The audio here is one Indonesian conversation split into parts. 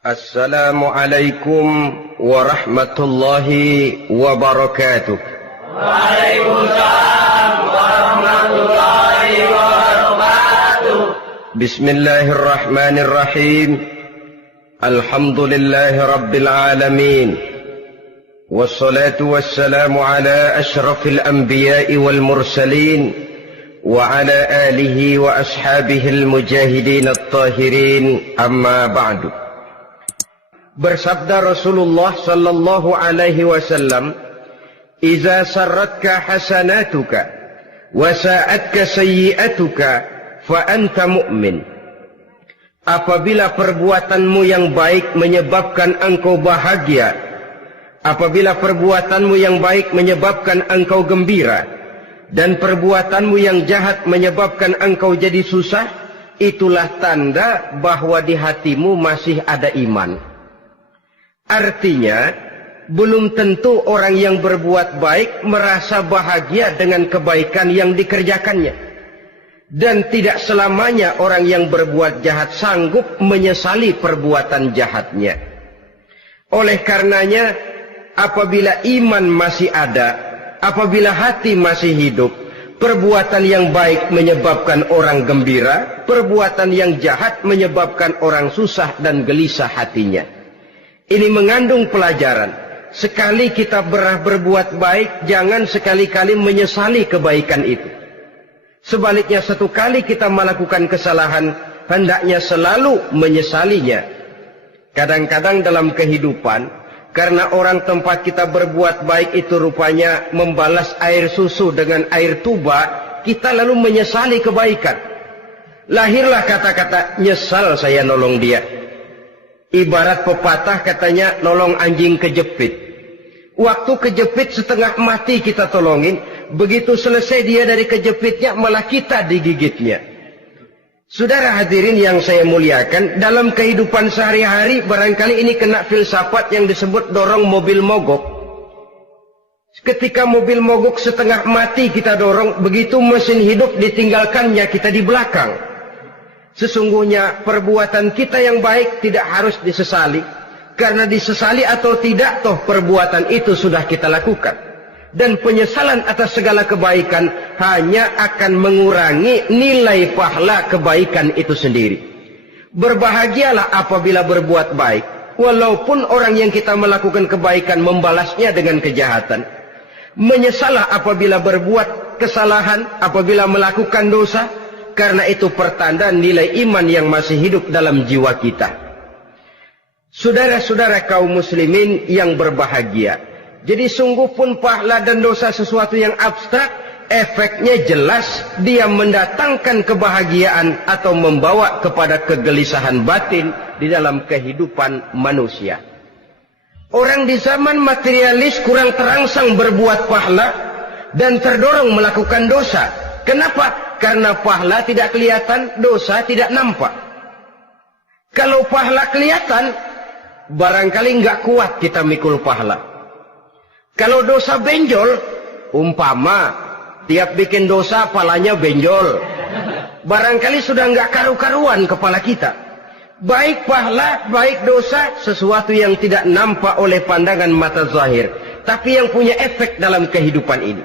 Assalamualaikum warahmatullahi wabarakatuh. Waalaikumsalam warahmatullahi wabarakatuh. Bismillahirrahmanirrahim. Alhamdulillahi rabbil alamin. Wassalatu wassalamu ala ashrafil anbiya'i wal mursalin wa ala alihi wa ashabihil mujahidin at-tahirin, amma ba'du. Bersabda Rasulullah sallallahu alaihi wasallam, "Iza sarratka hasanatuka wa sa'atka sayyi'atuka fa anta mu'min." Apabila perbuatanmu yang baik menyebabkan engkau bahagia, apabila perbuatanmu yang baik menyebabkan engkau gembira, dan perbuatanmu yang jahat menyebabkan engkau jadi susah, itulah tanda bahwa di hatimu masih ada iman. Artinya, belum tentu orang yang berbuat baik merasa bahagia dengan kebaikan yang dikerjakannya. Dan tidak selamanya orang yang berbuat jahat sanggup menyesali perbuatan jahatnya. Oleh karenanya, apabila iman masih ada, apabila hati masih hidup, perbuatan yang baik menyebabkan orang gembira, perbuatan yang jahat menyebabkan orang susah dan gelisah hatinya. Ini mengandung pelajaran. Sekali kita berbuat baik, jangan sekali-kali menyesali kebaikan itu. Sebaliknya, satu kali kita melakukan kesalahan, hendaknya selalu menyesalinya. Kadang-kadang dalam kehidupan, karena orang tempat kita berbuat baik itu rupanya membalas air susu dengan air tuba, kita lalu menyesali kebaikan. Lahirlah kata-kata, "Nyesal saya nolong dia." Ibarat pepatah katanya, nolong anjing kejepit. Waktu kejepit setengah mati kita tolongin, begitu selesai dia dari kejepitnya, malah kita digigitnya. Saudara hadirin yang saya muliakan, dalam kehidupan sehari-hari barangkali ini kena filsafat yang disebut dorong mobil mogok. Ketika mobil mogok setengah mati kita dorong, begitu mesin hidup ditinggalkannya kita di belakang. Sesungguhnya perbuatan kita yang baik tidak harus disesali. Karena disesali atau tidak, toh perbuatan itu sudah kita lakukan. Dan penyesalan atas segala kebaikan hanya akan mengurangi nilai pahala kebaikan itu sendiri. Berbahagialah apabila berbuat baik, walaupun orang yang kita melakukan kebaikan membalasnya dengan kejahatan. Menyesalah apabila berbuat kesalahan, apabila melakukan dosa, karena itu pertanda nilai iman yang masih hidup dalam jiwa kita. Saudara-saudara kaum muslimin yang berbahagia, jadi sungguh pun pahala dan dosa sesuatu yang abstrak, efeknya jelas dia mendatangkan kebahagiaan atau membawa kepada kegelisahan batin di dalam kehidupan manusia. Orang di zaman materialis kurang terangsang berbuat pahala dan terdorong melakukan dosa. Kenapa? Karena pahala tidak kelihatan, dosa tidak nampak. Kalau pahala kelihatan, barangkali nggak kuat kita mikul pahala. Kalau dosa benjol, umpama tiap bikin dosa palanya benjol, barangkali sudah nggak karu-karuan kepala kita. Baik pahala, baik dosa, sesuatu yang tidak nampak oleh pandangan mata zahir, tapi yang punya efek dalam kehidupan ini.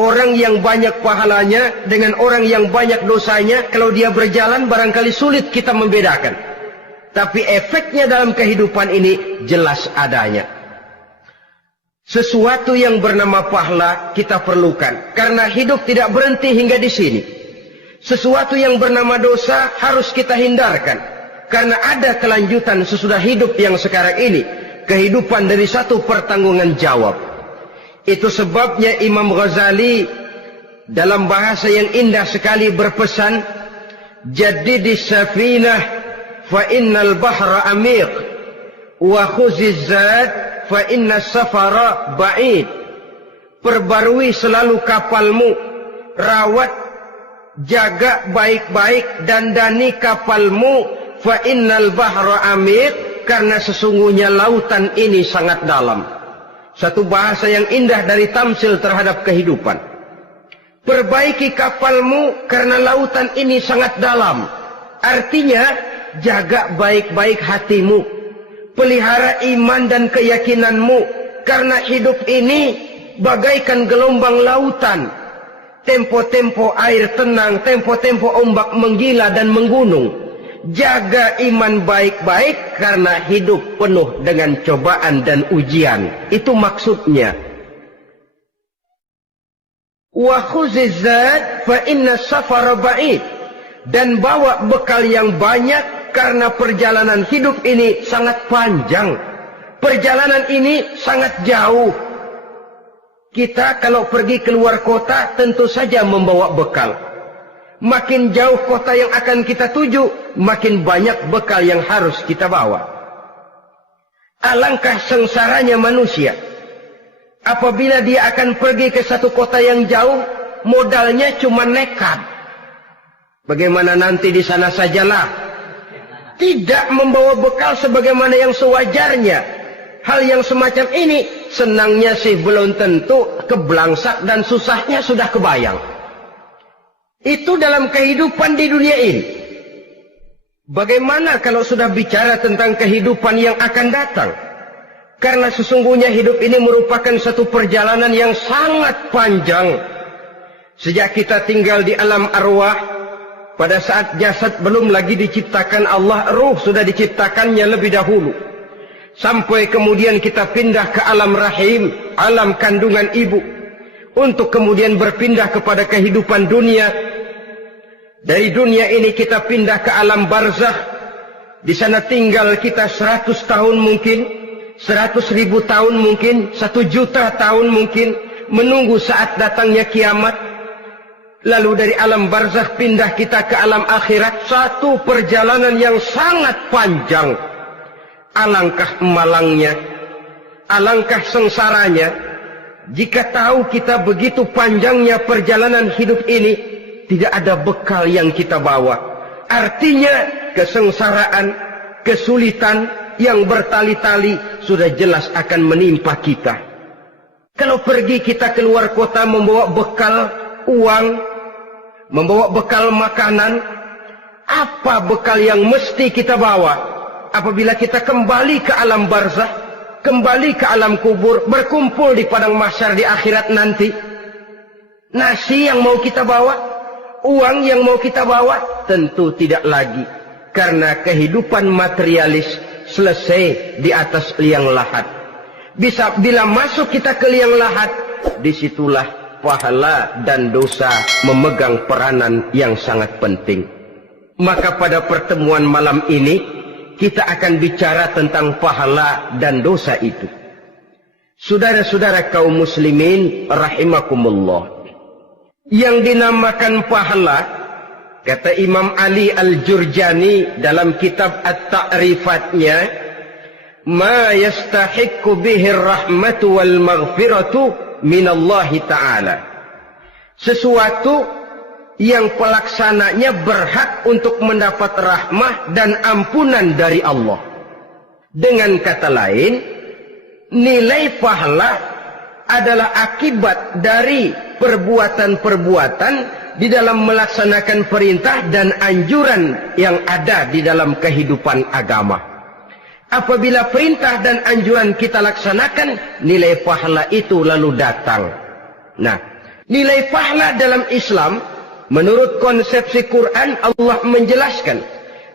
Orang yang banyak pahalanya dengan orang yang banyak dosanya, kalau dia berjalan barangkali sulit kita membedakan. Tapi efeknya dalam kehidupan ini jelas adanya. Sesuatu yang bernama pahala kita perlukan, karena hidup tidak berhenti hingga di sini. Sesuatu yang bernama dosa harus kita hindarkan, karena ada kelanjutan sesudah hidup yang sekarang ini. Kehidupan dari satu pertanggungan jawab. Itu sebabnya Imam Ghazali dalam bahasa yang indah sekali berpesan, "Jaddidis safinah fa innal bahra amiq wa khuziz zad fa innas safara ba'id." Perbarui selalu kapalmu, rawat, jaga baik-baik, dandani kapalmu, fa innal bahra amiq, karena sesungguhnya lautan ini sangat dalam. Satu bahasa yang indah dari tamsil terhadap kehidupan. Perbaiki kapalmu karena lautan ini sangat dalam. Artinya, jaga baik-baik hatimu. pelihara iman dan keyakinanmu, karena hidup ini bagaikan gelombang lautan. Tempo-tempo air tenang, tempo-tempo ombak menggila dan menggunung. Jaga iman baik-baik karena hidup penuh dengan cobaan dan ujian. Itu maksudnya. Wa khuziz zad fa inna safara ba'id. Dan bawa bekal yang banyak karena perjalanan hidup ini sangat panjang. Perjalanan ini sangat jauh. Kita kalau pergi keluar kota tentu saja membawa bekal. Makin jauh kota yang akan kita tuju, makin banyak bekal yang harus kita bawa. Alangkah sengsaranya manusia apabila dia akan pergi ke satu kota yang jauh, modalnya cuma nekat. Bagaimana nanti di sana sajalah. Tidak membawa bekal sebagaimana yang sewajarnya. Hal yang semacam ini senangnya sih belum tentu, keblangsak dan susahnya sudah kebayang. Itu dalam kehidupan di dunia ini. Bagaimana kalau sudah bicara tentang kehidupan yang akan datang? Karena sesungguhnya hidup ini merupakan satu perjalanan yang sangat panjang. Sejak kita tinggal di alam arwah, pada saat jasad belum lagi diciptakan Allah, ruh sudah diciptakannya lebih dahulu. Sampai kemudian kita pindah ke alam rahim, alam kandungan ibu. Untuk kemudian berpindah kepada kehidupan dunia. Dari dunia ini kita pindah ke alam barzakh. Di sana tinggal kita 100 tahun mungkin, 100.000 tahun mungkin, 1 juta tahun mungkin, menunggu saat datangnya kiamat. Lalu dari alam barzakh pindah kita ke alam akhirat. Satu perjalanan yang sangat panjang. Alangkah malangnya, alangkah sengsaranya, jika tahu kita begitu panjangnya perjalanan hidup ini, tidak ada bekal yang kita bawa. Artinya kesengsaraan, kesulitan yang bertali-tali sudah jelas akan menimpa kita. Kalau pergi kita keluar kota membawa bekal uang, membawa bekal makanan, apa bekal yang mesti kita bawa? Apabila kita kembali ke alam barzakh, kembali ke alam kubur, berkumpul di padang mahsyar di akhirat nanti, nasi yang mau kita bawa, uang yang mau kita bawa, tentu tidak lagi. Karena kehidupan materialis selesai di atas liang lahat. Bila masuk kita ke liang lahat, disitulah pahala dan dosa memegang peranan yang sangat penting. Maka pada pertemuan malam ini, kita akan bicara tentang pahala dan dosa itu. Saudara-saudara kaum muslimin rahimakumullah. Yang dinamakan pahala, kata Imam Ali Al-Jurjani dalam kitab At-Ta'rifatnya, ma yastahiqqu bihi ar-rahmatu wal maghfiratu minallahi ta'ala. Sesuatu yang pelaksananya berhak untuk mendapat rahmah dan ampunan dari Allah. Dengan kata lain, nilai pahala adalah akibat dari perbuatan-perbuatan di dalam melaksanakan perintah dan anjuran yang ada di dalam kehidupan agama. Apabila perintah dan anjuran kita laksanakan, nilai pahala itu lalu datang. Nah, nilai pahala dalam Islam, menurut konsepsi Quran, Allah menjelaskan,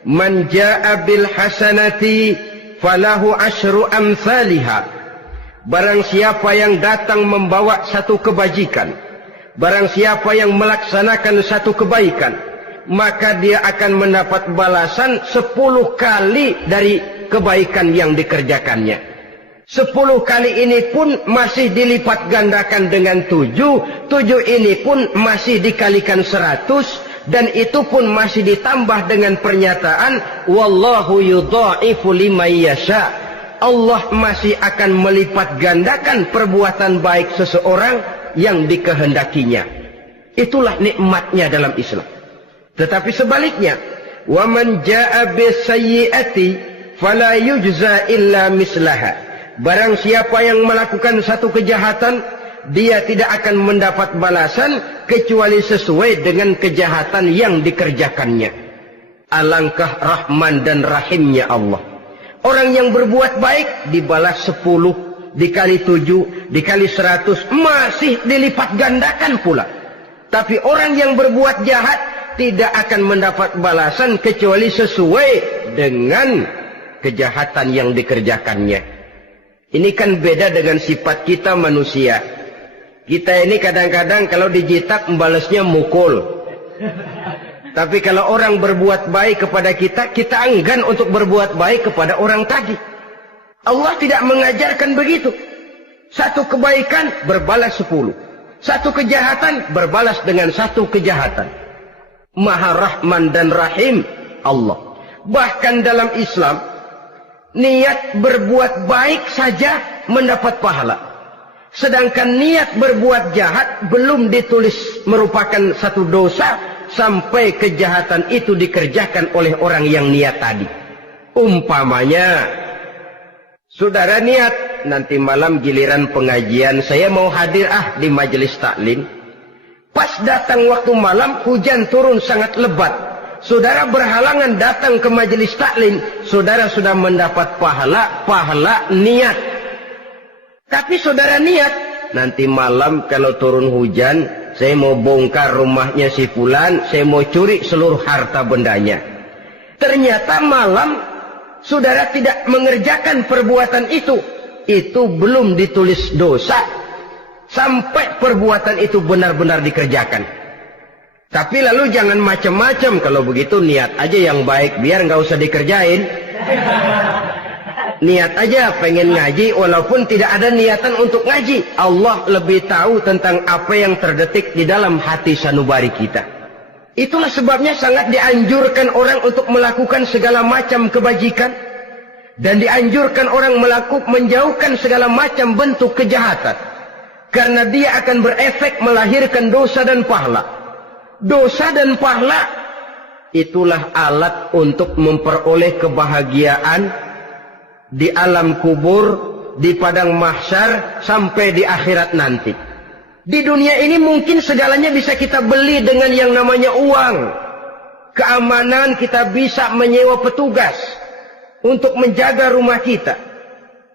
man jaa bil hasanati falahu asyru amsalihha. Barang siapa yang datang membawa satu kebajikan, barang siapa yang melaksanakan satu kebaikan, maka dia akan mendapat balasan 10 kali dari kebaikan yang dikerjakannya. 10 kali ini pun masih dilipat gandakan dengan 7. 7 ini pun masih dikalikan 100. Dan itu pun masih ditambah dengan pernyataan, wallahu yudha'ifu liman yasha. Allah masih akan melipat gandakan perbuatan baik seseorang yang dikehendakinya. Itulah nikmatnya dalam Islam. Tetapi sebaliknya, wa man jaa'a bisayyi'ati fala yujza illa mislaha. Barang siapa yang melakukan satu kejahatan, dia tidak akan mendapat balasan kecuali sesuai dengan kejahatan yang dikerjakannya. Alangkah rahman dan rahimnya Allah. Orang yang berbuat baik dibalas 10, dikali 7, dikali 100, masih dilipat gandakan pula. Tapi orang yang berbuat jahat tidak akan mendapat balasan kecuali sesuai dengan kejahatan yang dikerjakannya. Ini kan beda dengan sifat kita manusia. Kita ini kadang-kadang kalau dijitak membalasnya mukul. Tapi kalau orang berbuat baik kepada kita, kita enggan untuk berbuat baik kepada orang tadi. Allah tidak mengajarkan begitu. Satu kebaikan berbalas 10. Satu kejahatan berbalas dengan satu kejahatan. Maha Rahman dan Rahim Allah. Bahkan dalam Islam, niat berbuat baik saja mendapat pahala. Sedangkan niat berbuat jahat belum ditulis merupakan satu dosa sampai kejahatan itu dikerjakan oleh orang yang niat tadi. Umpamanya, saudara niat, nanti malam giliran pengajian saya mau hadir di majelis taklim. Pas datang waktu malam, hujan turun sangat lebat. Saudara berhalangan datang ke majelis taklim, saudara sudah mendapat pahala niat. Tapi saudara niat, nanti malam kalau turun hujan, saya mau bongkar rumahnya si fulan, saya mau curi seluruh harta bendanya. Ternyata malam saudara tidak mengerjakan perbuatan itu belum ditulis dosa sampai perbuatan itu benar-benar dikerjakan. Tapi lalu jangan macam-macam. Kalau begitu niat aja yang baik, biar nggak usah dikerjain. Niat aja pengen ngaji walaupun tidak ada niatan untuk ngaji. Allah lebih tahu tentang apa yang terdetik di dalam hati sanubari kita. Itulah sebabnya sangat dianjurkan orang untuk melakukan segala macam kebajikan. Dan dianjurkan orang menjauhkan segala macam bentuk kejahatan. Karena dia akan berefek melahirkan dosa dan pahala. Dosa dan pahala itulah alat untuk memperoleh kebahagiaan di alam kubur, di padang mahsyar, sampai di akhirat nanti. Di dunia ini mungkin segalanya bisa kita beli dengan yang namanya uang. Keamanan kita bisa menyewa petugas untuk menjaga rumah kita.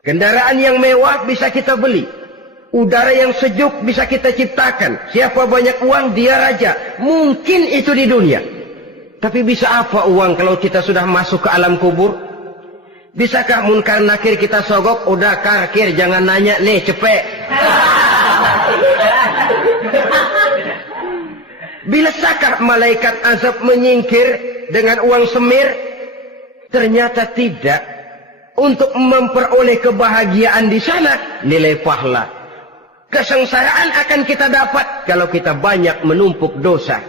Kendaraan yang mewah bisa kita beli. Udara yang sejuk bisa kita ciptakan. Siapa banyak uang, dia raja. Mungkin itu di dunia. Tapi bisa apa uang kalau kita sudah masuk ke alam kubur? Bisakah munkar nakir kita sogok? Udah karkir, jangan nanya nih, cepet. Bisakah malaikat azab menyingkir dengan uang semir? Ternyata tidak. Untuk memperoleh kebahagiaan di sana, nilai pahala. Kesengsaraan akan kita dapat kalau kita banyak menumpuk dosa.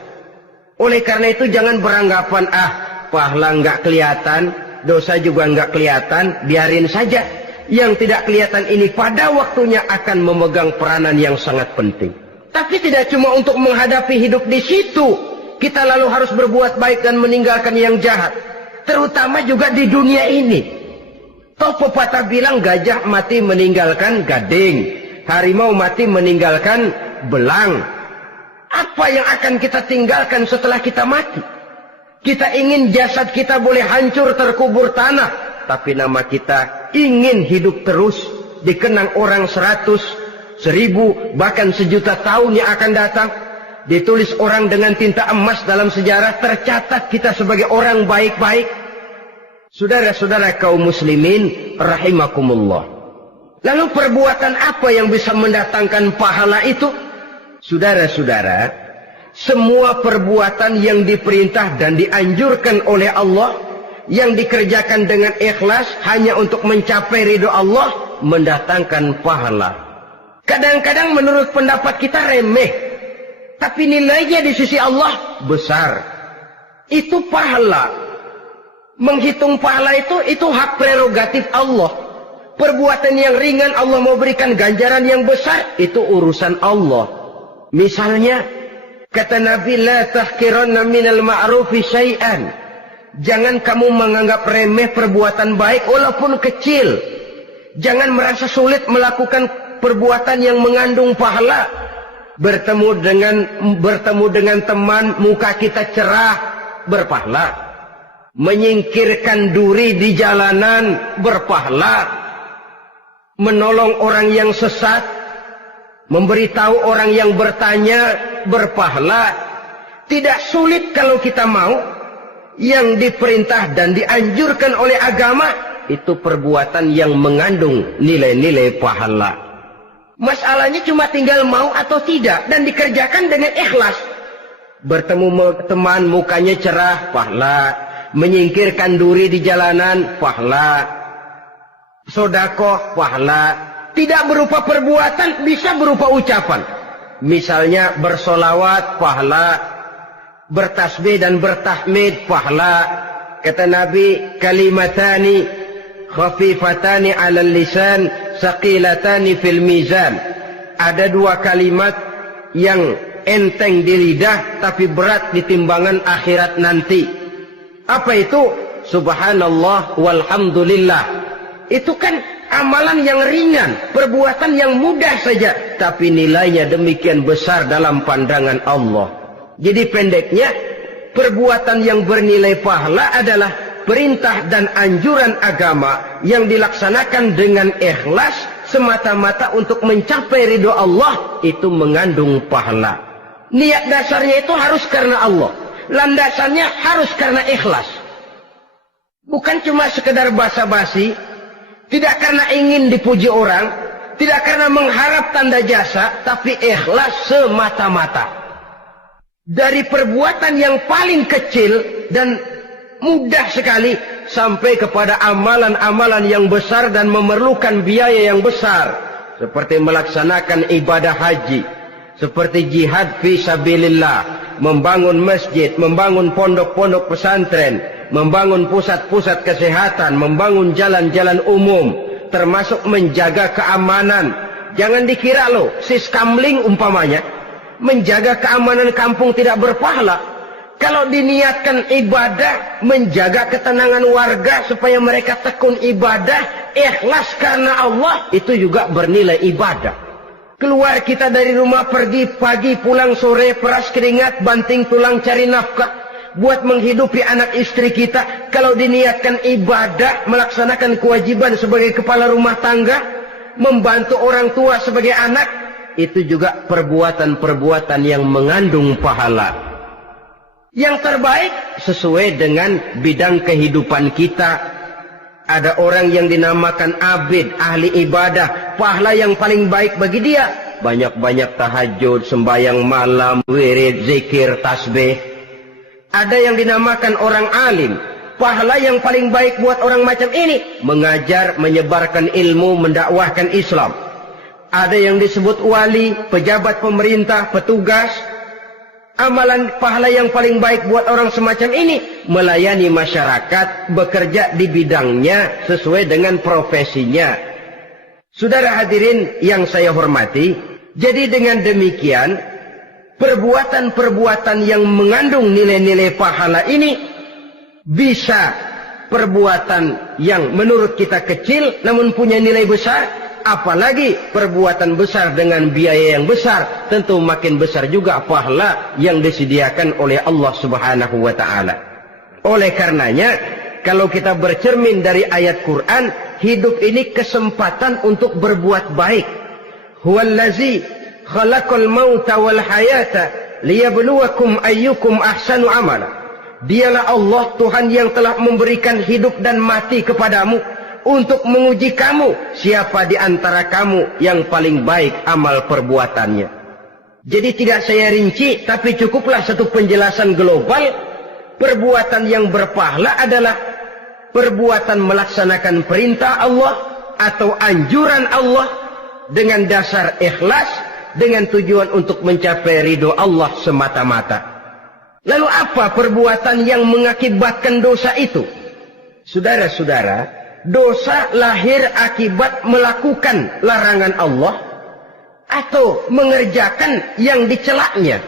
Oleh karena itu jangan beranggapan, pahala nggak kelihatan, dosa juga nggak kelihatan, biarin saja. Yang tidak kelihatan ini pada waktunya akan memegang peranan yang sangat penting. Tapi tidak cuma untuk menghadapi hidup di situ, kita lalu harus berbuat baik dan meninggalkan yang jahat. Terutama juga di dunia ini. Toh pepatah bilang gajah mati meninggalkan gading, harimau mati meninggalkan belang. Apa yang akan kita tinggalkan setelah kita mati? Kita ingin jasad kita boleh hancur terkubur tanah, tapi nama kita ingin hidup terus, dikenang orang 100, 1000, bahkan 1.000.000 tahun yang akan datang. Ditulis orang dengan tinta emas dalam sejarah, tercatat kita sebagai orang baik-baik. Saudara-saudara kaum muslimin rahimakumullah. Lalu perbuatan apa yang bisa mendatangkan pahala itu? Saudara-saudara, semua perbuatan yang diperintah dan dianjurkan oleh Allah, yang dikerjakan dengan ikhlas hanya untuk mencapai ridho Allah, mendatangkan pahala. Kadang-kadang menurut pendapat kita remeh, tapi nilainya di sisi Allah besar. Itu pahala. Menghitung pahala itu hak prerogatif Allah. Perbuatan yang ringan Allah mau berikan ganjaran yang besar, itu urusan Allah. Misalnya, kata Nabi, la tahkiranna minal ma'rufi syai'an. Jangan kamu menganggap remeh perbuatan baik walaupun kecil. Jangan merasa sulit melakukan perbuatan yang mengandung pahala. Bertemu dengan teman, muka kita cerah, berpahala. menyingkirkan duri di jalanan berpahala, menolong orang yang sesat, memberitahu orang yang bertanya berpahala. Tidak sulit kalau kita mau. Yang diperintah dan dianjurkan oleh agama itu perbuatan yang mengandung nilai-nilai pahala. Masalahnya cuma tinggal mau atau tidak dan dikerjakan dengan ikhlas. Bertemu teman mukanya cerah, pahala. Menyingkirkan duri di jalanan, pahala. Sedekah, pahala. Tidak berupa perbuatan, bisa berupa ucapan. Misalnya bersolawat, pahala. Bertasbih dan bertahmid, pahala. Kata Nabi, kalimatani khafifatani 'alal lisan, saqilatani fil mizan. Ada dua kalimat yang enteng di lidah tapi berat di timbangan akhirat nanti. Apa itu? Subhanallah walhamdulillah. Itu kan amalan yang ringan, perbuatan yang mudah saja, tapi nilainya demikian besar dalam pandangan Allah. Jadi pendeknya, perbuatan yang bernilai pahala adalah perintah dan anjuran agama yang dilaksanakan dengan ikhlas semata-mata untuk mencapai ridho Allah, itu mengandung pahala. Niat dasarnya itu harus karena Allah. Landasannya harus karena ikhlas. Bukan cuma sekedar basa-basi, tidak karena ingin dipuji orang, tidak karena mengharap tanda jasa, tapi ikhlas semata-mata. Dari perbuatan yang paling kecil dan mudah sekali sampai kepada amalan-amalan yang besar dan memerlukan biaya yang besar, seperti melaksanakan ibadah haji, seperti jihad fi sabilillah, membangun masjid, membangun pondok-pondok pesantren, membangun pusat-pusat kesehatan, membangun jalan-jalan umum, termasuk menjaga keamanan. Jangan dikira loh, siskamling umpamanya, menjaga keamanan kampung tidak berpahala. Kalau diniatkan ibadah, menjaga ketenangan warga supaya mereka tekun ibadah, ikhlas karena Allah, itu juga bernilai ibadah. Keluar kita dari rumah, pergi pagi, pulang sore, peras keringat, banting tulang cari nafkah, buat menghidupi anak istri kita. Kalau diniatkan ibadah, melaksanakan kewajiban sebagai kepala rumah tangga, membantu orang tua sebagai anak, itu juga perbuatan-perbuatan yang mengandung pahala. Yang terbaik sesuai dengan bidang kehidupan kita. Ada orang yang dinamakan abid, ahli ibadah, pahala yang paling baik bagi dia, banyak-banyak tahajud, sembahyang malam, wirid, zikir, tasbih. Ada yang dinamakan orang alim, pahala yang paling baik buat orang macam ini, mengajar, menyebarkan ilmu, mendakwahkan Islam. Ada yang disebut wali, pejabat pemerintah, petugas. Amalan pahala yang paling baik buat orang semacam ini, melayani masyarakat, bekerja di bidangnya sesuai dengan profesinya. Saudara hadirin yang saya hormati, jadi dengan demikian, perbuatan-perbuatan yang mengandung nilai-nilai pahala ini bisa perbuatan yang menurut kita kecil namun punya nilai besar. Apalagi perbuatan besar dengan biaya yang besar, tentu makin besar juga pahala yang disediakan oleh Allah Subhanahu wa ta'ala. Oleh karenanya, kalau kita bercermin dari ayat Quran, hidup ini kesempatan untuk berbuat baik. Huwallazi khalaqal mauta wal hayata liyabluwakum ayyukum ahsanu amala. Dialah Allah, Tuhan yang telah memberikan hidup dan mati kepadamu untuk menguji kamu, siapa di antara kamu yang paling baik amal perbuatannya. Jadi tidak saya rinci, tapi cukuplah satu penjelasan global. Perbuatan yang berpahala adalah perbuatan melaksanakan perintah Allah atau anjuran Allah dengan dasar ikhlas, dengan tujuan untuk mencapai ridho Allah semata-mata. Lalu apa perbuatan yang mengakibatkan dosa itu? Saudara-saudara, dosa lahir akibat melakukan larangan Allah atau mengerjakan yang dicelaknya.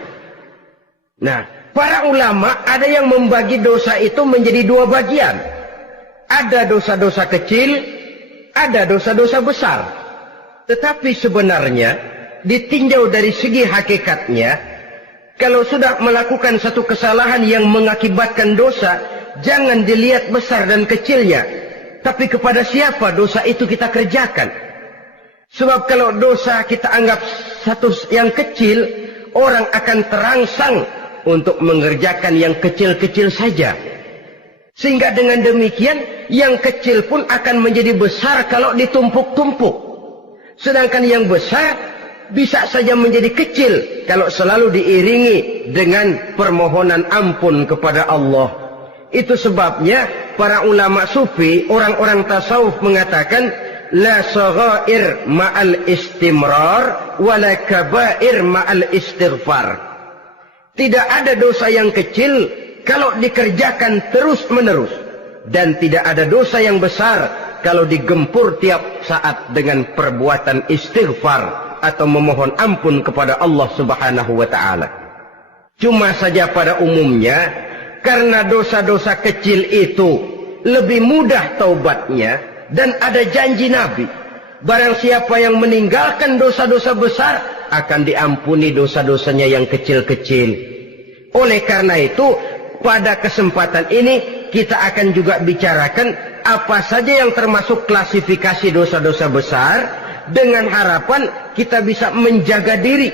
Nah, para ulama ada yang membagi dosa itu menjadi dua bagian. Ada dosa-dosa kecil, ada dosa-dosa besar. Tetapi sebenarnya ditinjau dari segi hakikatnya, kalau sudah melakukan satu kesalahan yang mengakibatkan dosa, jangan dilihat besar dan kecilnya, tapi kepada siapa dosa itu kita kerjakan. Sebab kalau dosa kita anggap satu yang kecil, orang akan terangsang untuk mengerjakan yang kecil-kecil saja. Sehingga dengan demikian, yang kecil pun akan menjadi besar kalau ditumpuk-tumpuk. Sedangkan yang besar bisa saja menjadi kecil kalau selalu diiringi dengan permohonan ampun kepada Allah. Itu sebabnya para ulama sufi, orang-orang tasawuf mengatakan, la saghair ma'al istimrar wala kabair ma'al istighfar. Tidak ada dosa yang kecil kalau dikerjakan terus-menerus, dan tidak ada dosa yang besar kalau digempur tiap saat dengan perbuatan istighfar atau memohon ampun kepada Allah Subhanahu wa taala. Cuma saja pada umumnya, karena dosa-dosa kecil itu lebih mudah taubatnya, dan ada janji Nabi, barang siapa yang meninggalkan dosa-dosa besar akan diampuni dosa-dosanya yang kecil-kecil. Oleh karena itu, pada kesempatan ini kita akan juga bicarakan apa saja yang termasuk klasifikasi dosa-dosa besar, dengan harapan kita bisa menjaga diri,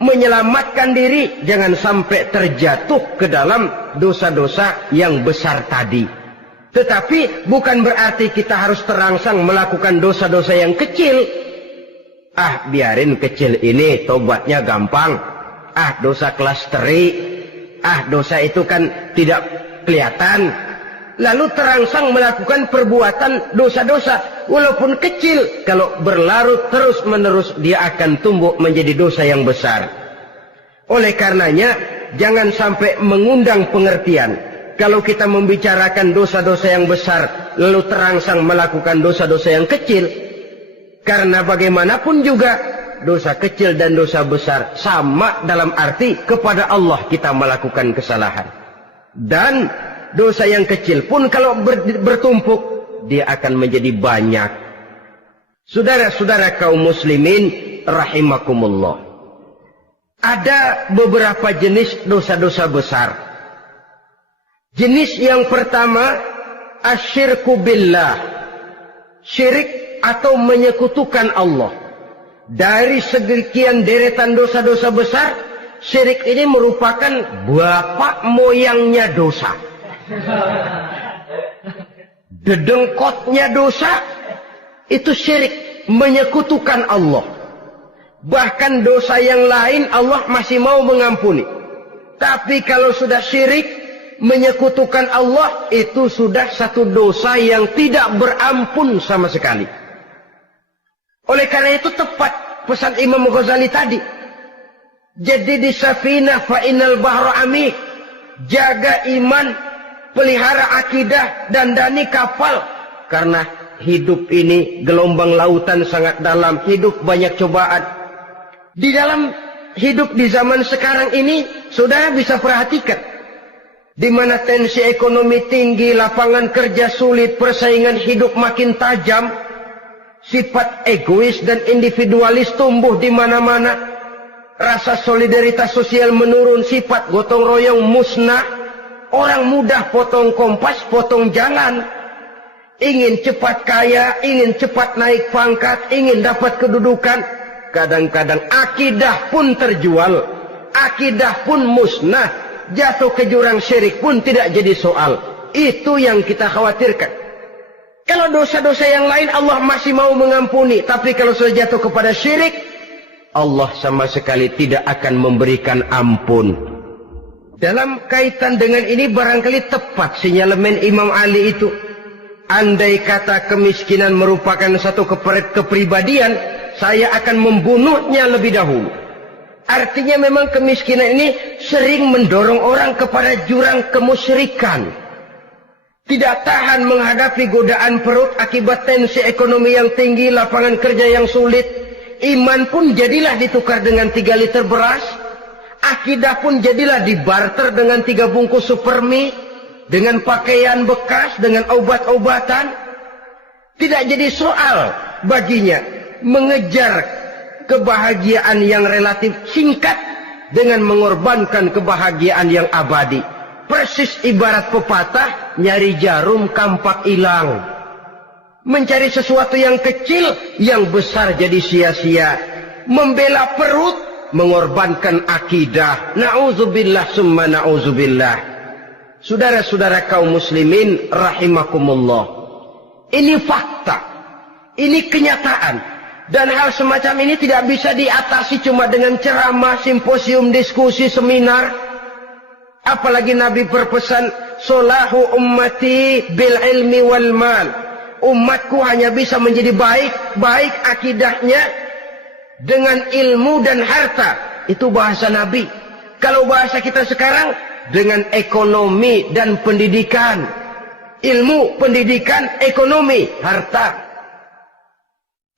menyelamatkan diri, jangan sampai terjatuh ke dalam dosa-dosa yang besar tadi. Tetapi bukan berarti kita harus terangsang melakukan dosa-dosa yang kecil. Biarin kecil ini, tobatnya gampang. Dosa kelas teri. Dosa itu kan tidak kelihatan. Lalu terangsang melakukan perbuatan dosa-dosa, walaupun kecil, kalau berlarut terus-menerus dia akan tumbuh menjadi dosa yang besar. Oleh karenanya, jangan sampai mengundang pengertian kalau kita membicarakan dosa-dosa yang besar, lalu terangsang melakukan dosa-dosa yang kecil. Karena bagaimanapun juga, dosa kecil dan dosa besar sama dalam arti kepada Allah kita melakukan kesalahan. Dan dosa yang kecil pun kalau bertumpuk, dia akan menjadi banyak. Saudara-saudara kaum muslimin rahimakumullah, ada beberapa jenis dosa-dosa besar. Jenis yang pertama, asyirku billah, syirik atau menyekutukan Allah. Dari sekian deretan dosa-dosa besar, syirik ini merupakan bapak moyangnya dosa. Dedengkotnya dosa itu syirik, menyekutukan Allah. Bahkan dosa yang lain Allah masih mau mengampuni, tapi kalau sudah syirik, menyekutukan Allah, itu sudah satu dosa yang tidak berampun sama sekali. Oleh karena itu tepat pesan Imam Ghazali tadi, jadi di safinah fa innal bahra amik, jaga iman, pelihara akidah, dandani kapal. Karena hidup ini gelombang lautan sangat dalam, hidup banyak cobaan. Di dalam hidup di zaman sekarang ini, saudara bisa perhatikan, di mana tensi ekonomi tinggi, lapangan kerja sulit, persaingan hidup makin tajam, sifat egois dan individualis tumbuh di mana-mana, rasa solidaritas sosial menurun, sifat gotong royong musnah, orang mudah potong kompas, potong jalan, ingin cepat kaya, ingin cepat naik pangkat, ingin dapat kedudukan. Kadang-kadang akidah pun terjual, akidah pun musnah, jatuh ke jurang syirik pun tidak jadi soal. Itu yang kita khawatirkan. Kalau dosa-dosa yang lain Allah masih mau mengampuni, tapi kalau sudah jatuh kepada syirik, Allah sama sekali tidak akan memberikan ampun. Dalam kaitan dengan ini barangkali tepat sinyalemen Imam Ali itu. Andai kata kemiskinan merupakan satu kepribadian, saya akan membunuhnya lebih dahulu. Artinya memang kemiskinan ini sering mendorong orang kepada jurang kemusyrikan. Tidak tahan menghadapi godaan perut akibat tensi ekonomi yang tinggi, lapangan kerja yang sulit. Iman pun jadilah ditukar dengan 3 liter beras. Akidah pun jadilah dibarter dengan 3 bungkus supermi, dengan pakaian bekas, dengan obat-obatan. Tidak jadi soal baginya mengejar kebahagiaan yang relatif singkat dengan mengorbankan kebahagiaan yang abadi. persis ibarat pepatah, nyari jarum kampak hilang. Mencari sesuatu yang kecil, yang besar jadi sia-sia. Membela perut, mengorbankan akidah. Na'udzubillah summa na'udzubillah. Saudara-saudara kaum muslimin rahimakumullah. Ini fakta. Ini kenyataan. Dan hal semacam ini tidak bisa diatasi cuma dengan ceramah, simposium, diskusi, seminar. Apalagi Nabi berpesan, solahu ummati bil ilmi wal mal. Umatku hanya bisa menjadi baik akidahnya dengan ilmu dan harta. Itu bahasa Nabi. Kalau bahasa kita sekarang, dengan ekonomi dan pendidikan. Ilmu, pendidikan, ekonomi, harta.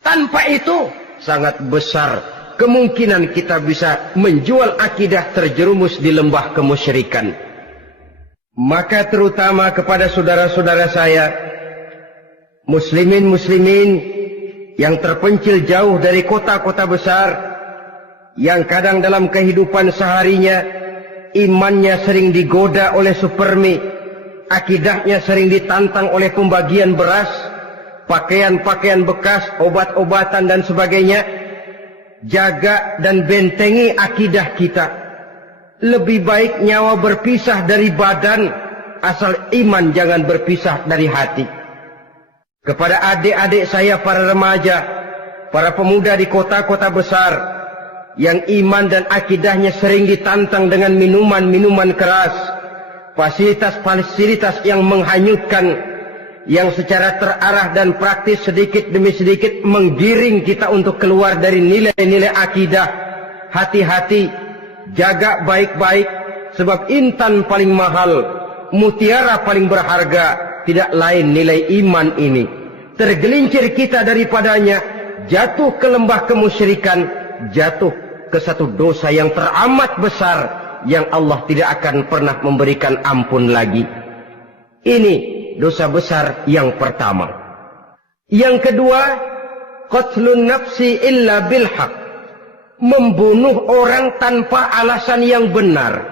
Tanpa itu, sangat besar kemungkinan kita bisa menjual akidah terjerumus di lembah kemusyrikan. Maka terutama kepada saudara-saudara saya, muslimin yang terpencil jauh dari kota-kota besar, yang kadang dalam kehidupan seharinya imannya sering digoda oleh supermi, akidahnya sering ditantang oleh pembagian beras, pakaian-pakaian bekas, obat-obatan dan sebagainya. Jaga dan bentengi akidah kita. Lebih baik nyawa berpisah dari badan, asal iman jangan berpisah dari hati. Kepada adik-adik saya para remaja, para pemuda di kota-kota besar, yang iman dan akidahnya sering ditantang dengan minuman-minuman keras, fasilitas-fasilitas yang menghanyutkan, yang secara terarah dan praktis sedikit demi sedikit menggiring kita untuk keluar dari nilai-nilai akidah. Hati-hati, jaga baik-baik, sebab intan paling mahal, mutiara paling berharga, tidak lain nilai iman ini. Tergelincir kita daripadanya, jatuh ke lembah kemusyrikan, jatuh ke satu dosa yang teramat besar, yang Allah tidak akan pernah memberikan ampun lagi. Ini dosa besar yang pertama. Yang kedua, qatlun nafsi illa bilhaq, membunuh orang tanpa alasan yang benar.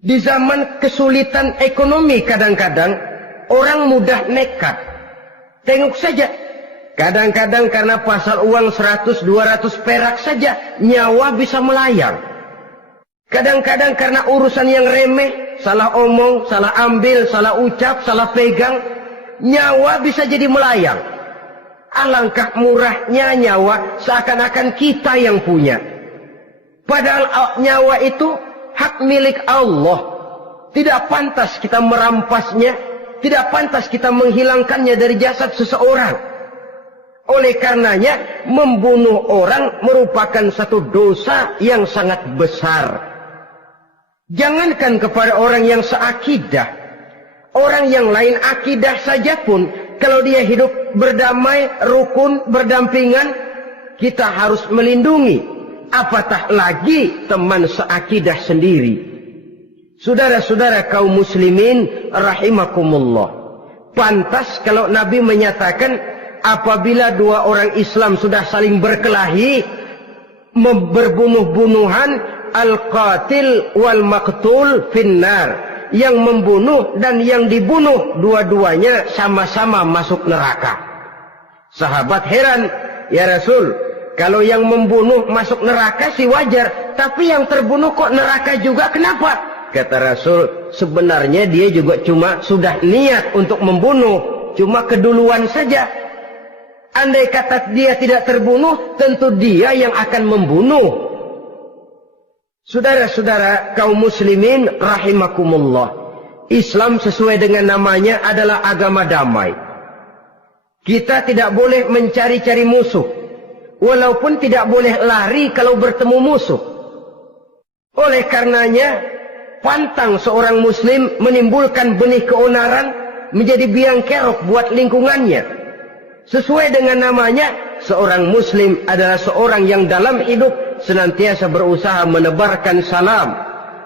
Di zaman kesulitan ekonomi kadang-kadang orang mudah nekat. Tengok saja, kadang-kadang karena pasar uang 100-200 perak saja nyawa bisa melayang. Kadang-kadang karena urusan yang remeh, salah omong, salah ambil, salah ucap, salah pegang, nyawa bisa jadi melayang. Alangkah murahnya nyawa, seakan-akan kita yang punya. Padahal nyawa itu hak milik Allah. Tidak pantas kita merampasnya, tidak pantas kita menghilangkannya dari jasad seseorang. Oleh karenanya, membunuh orang merupakan satu dosa yang sangat besar. Jangankan kepada orang yang seakidah, orang yang lain akidah saja pun, kalau dia hidup berdamai, rukun, berdampingan, kita harus melindungi. Apatah lagi teman seakidah sendiri. Saudara-saudara kaum muslimin rahimakumullah. Pantas kalau Nabi menyatakan, apabila dua orang Islam sudah saling berkelahi, berbunuh-bunuhan, al-qatil wal maqtul finnar, yang membunuh dan yang dibunuh dua-duanya sama-sama masuk neraka. Sahabat heran, ya Rasul, kalau yang membunuh masuk neraka sih wajar, tapi yang terbunuh kok neraka juga, kenapa? Kata Rasul, sebenarnya dia juga cuma sudah niat untuk membunuh, cuma keduluan saja. Andai kata dia tidak terbunuh, tentu dia yang akan membunuh. Saudara-saudara kaum muslimin rahimakumullah, Islam sesuai dengan namanya adalah agama damai. Kita tidak boleh mencari-cari musuh, walaupun tidak boleh lari kalau bertemu musuh. Oleh karenanya, pantang seorang muslim menimbulkan benih keonaran menjadi biang kerok buat lingkungannya. Sesuai dengan namanya, seorang muslim adalah seorang yang dalam hidup senantiasa berusaha menebarkan salam,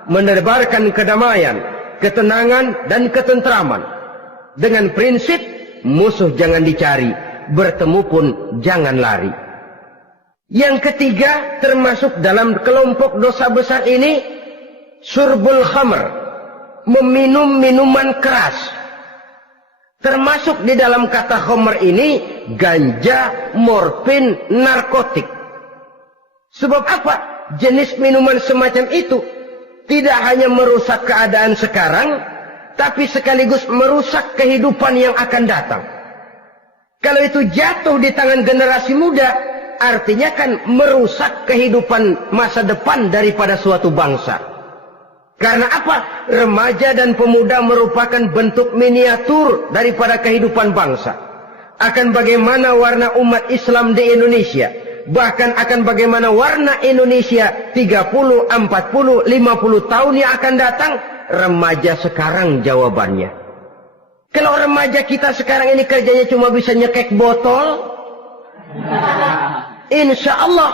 menebarkan kedamaian, ketenangan dan ketentraman. Dengan prinsip, musuh jangan dicari, bertemu pun jangan lari. Yang ketiga, termasuk dalam kelompok dosa besar ini, syurbul khamr, meminum minuman keras. Termasuk di dalam kata khamr ini ganja, morfin, narkotik. Sebab apa? Jenis minuman semacam itu tidak hanya merusak keadaan sekarang, tapi sekaligus merusak kehidupan yang akan datang. Kalau itu jatuh di tangan generasi muda, artinya kan merusak kehidupan masa depan daripada suatu bangsa. Karena apa? Remaja dan pemuda merupakan bentuk miniatur daripada kehidupan bangsa. Akan bagaimana warna umat Islam di Indonesia. Bahkan akan bagaimana warna Indonesia 30, 40, 50 tahun yang akan datang. Remaja sekarang jawabannya. Kalau remaja kita sekarang ini kerjanya cuma bisa nyekek botol, insya Allah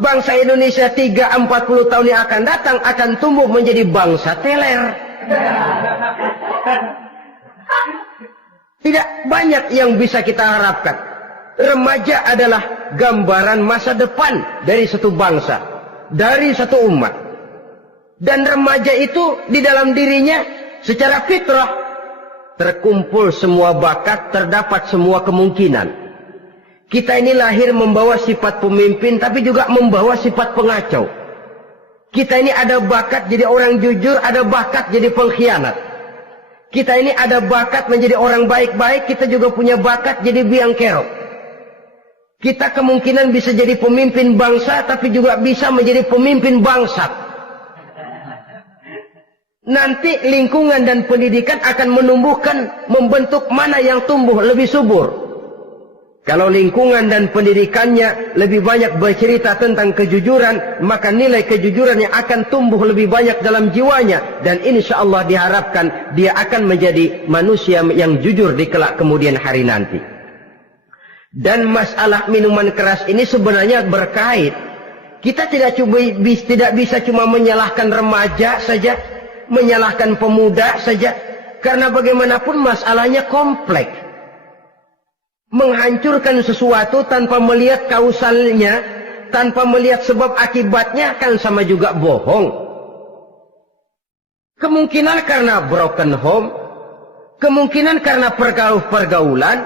bangsa Indonesia 30-40 tahun yang akan datang akan tumbuh menjadi bangsa teler. Tidak banyak yang bisa kita harapkan. Remaja adalah gambaran masa depan dari satu bangsa, dari satu umat. Dan remaja itu di dalam dirinya secara fitrah terkumpul semua bakat, terdapat semua kemungkinan. Kita ini lahir membawa sifat pemimpin, tapi juga membawa sifat pengacau. Kita ini ada bakat jadi orang jujur, ada bakat jadi pengkhianat. Kita ini ada bakat menjadi orang baik-baik, kita juga punya bakat jadi biang kerok. Kita kemungkinan bisa jadi pemimpin bangsa, tapi juga bisa menjadi pemimpin bangsat. Nanti lingkungan dan pendidikan akan menumbuhkan, membentuk mana yang tumbuh lebih subur. Kalau lingkungan dan pendidikannya lebih banyak bercerita tentang kejujuran, maka nilai kejujuran yang akan tumbuh lebih banyak dalam jiwanya. Dan insya Allah diharapkan dia akan menjadi manusia yang jujur di kelak kemudian hari nanti. Dan masalah minuman keras ini sebenarnya berkait. Kita tidak bisa cuma menyalahkan remaja saja, menyalahkan pemuda saja. Karena bagaimanapun masalahnya kompleks. Menghancurkan sesuatu tanpa melihat kausalnya, tanpa melihat sebab akibatnya kan sama juga bohong. Kemungkinan karena broken home, kemungkinan karena pergaulan,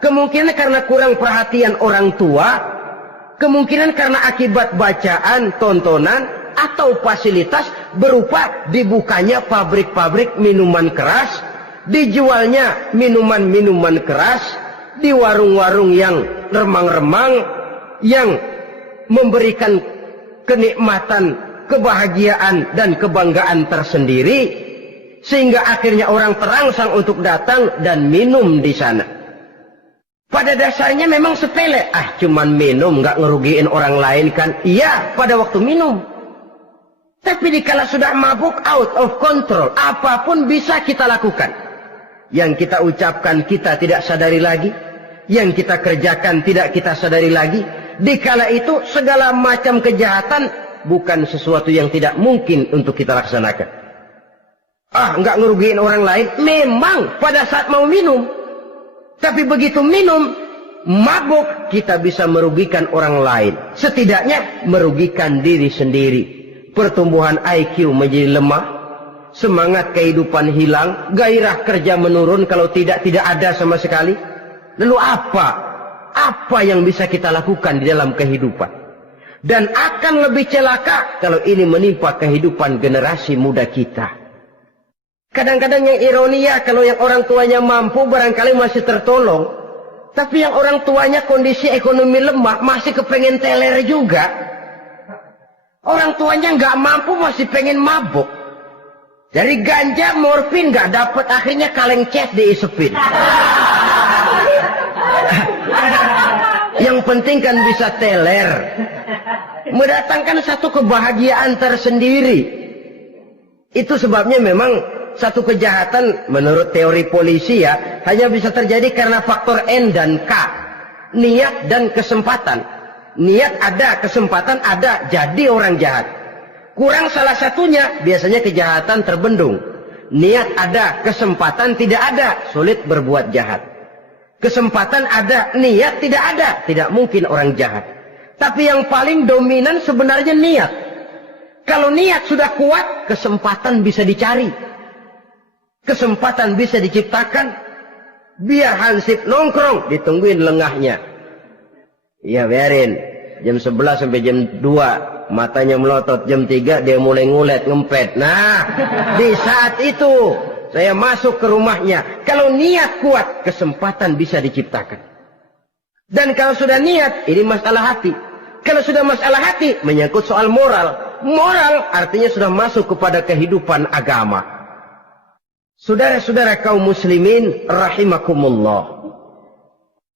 kemungkinan karena kurang perhatian orang tua, kemungkinan karena akibat bacaan, tontonan, atau fasilitas berupa dibukanya pabrik-pabrik minuman keras, dijualnya minuman-minuman keras, di warung-warung yang remang-remang, yang memberikan kenikmatan, kebahagiaan dan kebanggaan tersendiri, sehingga akhirnya orang terangsang untuk datang dan minum di sana. Pada dasarnya memang sepele, cuman minum, nggak ngerugiin orang lain kan? Iya, pada waktu minum. Tapi dikala sudah mabuk, out of control, apapun bisa kita lakukan. Yang kita ucapkan kita tidak sadari lagi, yang kita kerjakan tidak kita sadari lagi. Dikala itu segala macam kejahatan bukan sesuatu yang tidak mungkin untuk kita laksanakan. Nggak ngerugiin orang lain, memang pada saat mau minum. Tapi begitu minum, mabuk, kita bisa merugikan orang lain. Setidaknya merugikan diri sendiri. Pertumbuhan IQ menjadi lemah, semangat kehidupan hilang, gairah kerja menurun, kalau tidak ada sama sekali. Lalu apa? Apa yang bisa kita lakukan di dalam kehidupan? Dan akan lebih celaka kalau ini menimpa kehidupan generasi muda kita. Kadang-kadang yang ironi ya, kalau yang orang tuanya mampu barangkali masih tertolong. Tapi yang orang tuanya kondisi ekonomi lemah masih kepengen teler juga. Orang tuanya nggak mampu masih pengen mabuk. Dari ganja, morfin nggak dapat, akhirnya kaleng ces diisepin. Yang penting kan bisa teler, mendatangkan satu kebahagiaan tersendiri. Itu sebabnya memang satu kejahatan menurut teori polisi ya hanya bisa terjadi karena faktor N dan K, niat dan kesempatan. Niat ada, kesempatan ada, jadi orang jahat. Kurang salah satunya, biasanya kejahatan terbendung. Niat ada, kesempatan tidak ada, sulit berbuat jahat. Kesempatan ada, niat tidak ada, tidak mungkin orang jahat. Tapi yang paling dominan sebenarnya niat. Kalau niat sudah kuat, kesempatan bisa dicari. Kesempatan bisa diciptakan. Biar Hansip nongkrong, ditungguin lengahnya. Ya biarin. Jam 11 sampai jam 2. Matanya melotot. Jam 3 dia mulai ngulet, ngempet. Nah, di saat itu saya masuk ke rumahnya. Kalau niat kuat, kesempatan bisa diciptakan. Dan kalau sudah niat, ini masalah hati. Kalau sudah masalah hati, menyangkut soal moral. Moral artinya sudah masuk kepada kehidupan agama. Saudara-saudara kaum muslimin rahimakumullah.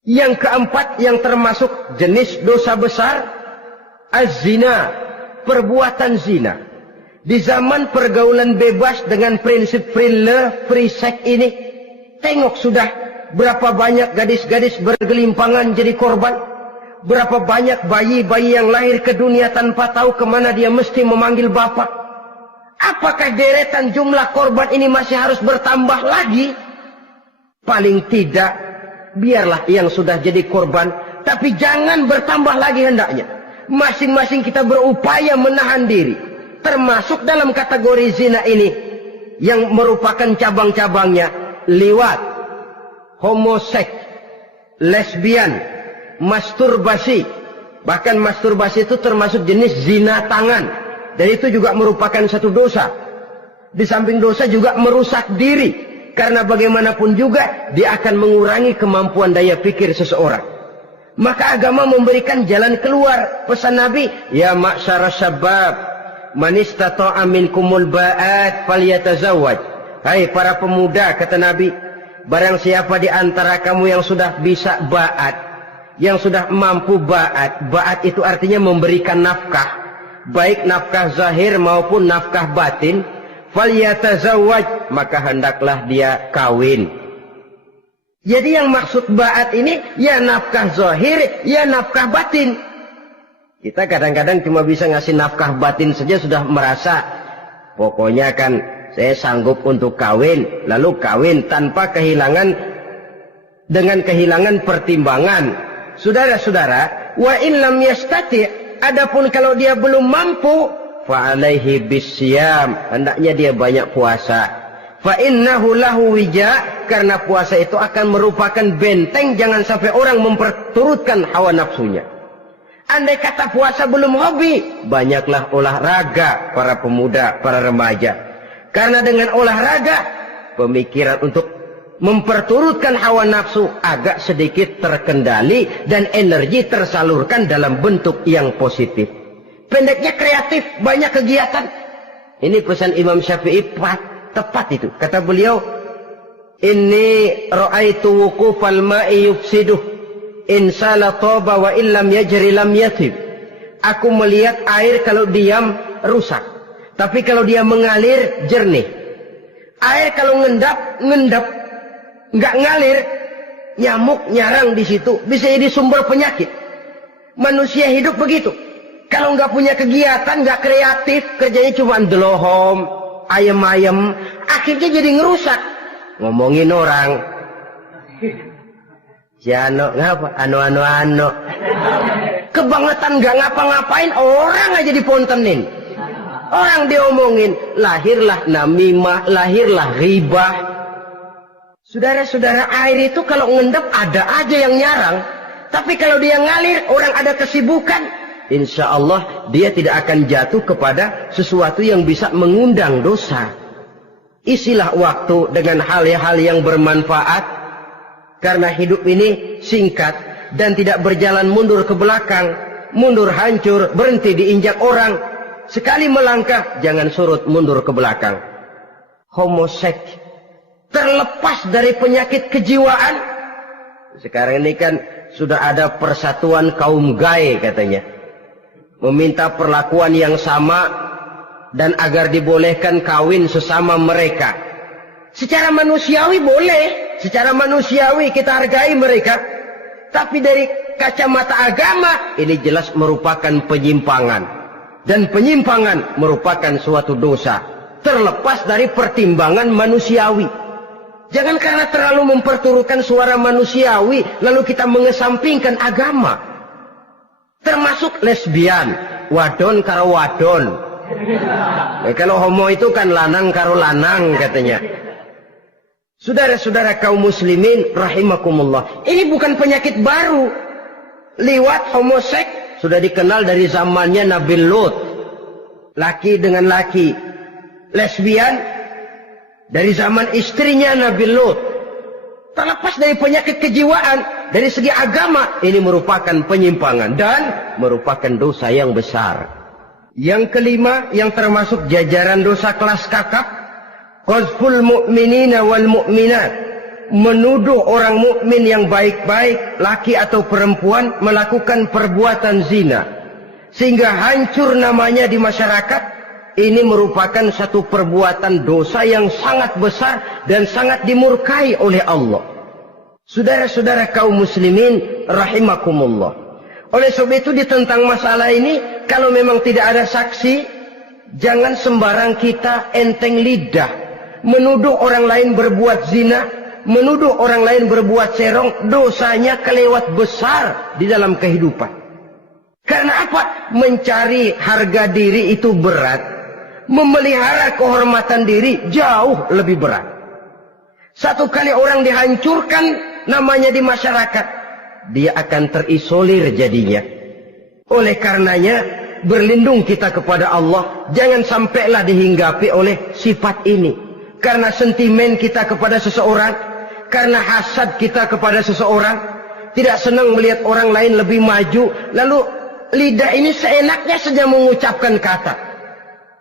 Yang keempat yang termasuk jenis dosa besar, az-zina, perbuatan zina. Di zaman pergaulan bebas dengan prinsip free love, free sex ini, tengok sudah berapa banyak gadis-gadis bergelimpangan jadi korban. Berapa banyak bayi-bayi yang lahir ke dunia tanpa tahu kemana dia mesti memanggil bapak. Apakah deretan jumlah korban ini masih harus bertambah lagi? Paling tidak, biarlah yang sudah jadi korban, tapi jangan bertambah lagi hendaknya. Masing-masing kita berupaya menahan diri. Termasuk dalam kategori zina ini, yang merupakan cabang-cabangnya, liwat, homoseks, lesbian, masturbasi. Bahkan masturbasi itu termasuk jenis zina tangan. Dan itu juga merupakan satu dosa. Di samping dosa juga merusak diri. Karena bagaimanapun juga dia akan mengurangi kemampuan daya pikir seseorang. Maka agama memberikan jalan keluar. Pesan Nabi, ya ma'syara syabab, man istata'a minkumul ba'at falyatazawwaj. Hai para pemuda, kata Nabi, barang siapa di antara kamu yang sudah bisa ba'at, yang sudah mampu ba'at. Ba'at itu artinya memberikan nafkah. Baik nafkah zahir maupun nafkah batin, falyatazawwaj, maka hendaklah dia kawin. Jadi yang maksud ba'at ini ya nafkah zahir, ya nafkah batin. Kita kadang-kadang cuma bisa ngasih nafkah batin saja sudah merasa pokoknya kan saya sanggup untuk kawin, lalu kawin tanpa kehilangan, dengan kehilangan pertimbangan. Saudara-saudara, wa in lam yastati', adapun kalau dia belum mampu, fa alaihi bisyam, hendaknya dia banyak puasa. Fa innahu lahu wija, karena puasa itu akan merupakan benteng jangan sampai orang memperturutkan hawa nafsunya. Andai kata puasa belum hobi, banyaklah olahraga para pemuda, para remaja. Karena dengan olahraga, pemikiran untuk memperturutkan hawa nafsu agak sedikit terkendali dan energi tersalurkan dalam bentuk yang positif. Pendeknya kreatif, banyak kegiatan. Ini pesan Imam Syafi'i tepat itu. Kata beliau, inni ra'aitu wuqufal ma'i yufsiduh in sala taba wa illam yajri lam yatib. Aku melihat air kalau diam rusak, tapi kalau dia mengalir jernih. Air kalau ngendap nggak ngalir, nyamuk nyarang di situ, bisa jadi sumber penyakit. Manusia hidup begitu. Kalau nggak punya kegiatan, nggak kreatif, kerjanya cuma delohom, ayam-ayam, akhirnya jadi ngerusak. Ngomongin orang, si Ano, ngapa? Ano. Kebangetan nggak ngapa-ngapain, orang aja dipontenin. Orang diomongin, lahirlah namimah, lahirlah ribah. Saudara-saudara, air itu kalau ngendap ada aja yang nyarang. Tapi kalau dia ngalir, orang ada kesibukan, insya Allah dia tidak akan jatuh kepada sesuatu yang bisa mengundang dosa. Isilah waktu dengan hal-hal yang bermanfaat. Karena hidup ini singkat dan tidak berjalan mundur ke belakang. Mundur hancur, berhenti diinjak orang. Sekali melangkah, jangan surut mundur ke belakang. Homoseks, terlepas dari penyakit kejiwaan. Sekarang ini kan sudah ada persatuan kaum gay katanya. Meminta perlakuan yang sama dan agar dibolehkan kawin sesama mereka. Secara manusiawi boleh. Secara manusiawi kita hargai mereka. Tapi dari kacamata agama, ini jelas merupakan penyimpangan. Dan penyimpangan merupakan suatu dosa. Terlepas dari pertimbangan manusiawi. Jangan karena terlalu memperturutkan suara manusiawi, lalu kita mengesampingkan agama. Termasuk lesbian, wadon karo wadon. Kalau homo itu kan lanang karo lanang katanya. Saudara-saudara kaum muslimin rahimakumullah, ini bukan penyakit baru. Liwat, homoseks sudah dikenal dari zamannya Nabi Lut, laki dengan laki. Lesbian dari zaman istrinya Nabi Lut. Terlepas dari penyakit kejiwaan, dari segi agama, ini merupakan penyimpangan dan merupakan dosa yang besar. Yang kelima, yang termasuk jajaran dosa kelas kakap, qazful mu'minina wal mu'minat, menuduh orang mukmin yang baik-baik, laki atau perempuan, melakukan perbuatan zina sehingga hancur namanya di masyarakat. Ini merupakan satu perbuatan dosa yang sangat besar dan sangat dimurkai oleh Allah. Saudara-saudara kaum muslimin rahimakumullah, oleh sebab itu tentang masalah ini, kalau memang tidak ada saksi, jangan sembarang kita enteng lidah menuduh orang lain berbuat zina, menuduh orang lain berbuat serong. Dosanya kelewat besar di dalam kehidupan. Karena apa? Mencari harga diri itu berat, memelihara kehormatan diri jauh lebih berat. Satu kali orang dihancurkan namanya di masyarakat, dia akan terisolir jadinya. Oleh karenanya, berlindung kita kepada Allah, jangan sampailah dihinggapi oleh sifat ini. Karena sentimen kita kepada seseorang, karena hasad kita kepada seseorang, tidak senang melihat orang lain lebih maju, lalu lidah ini seenaknya saja mengucapkan kata.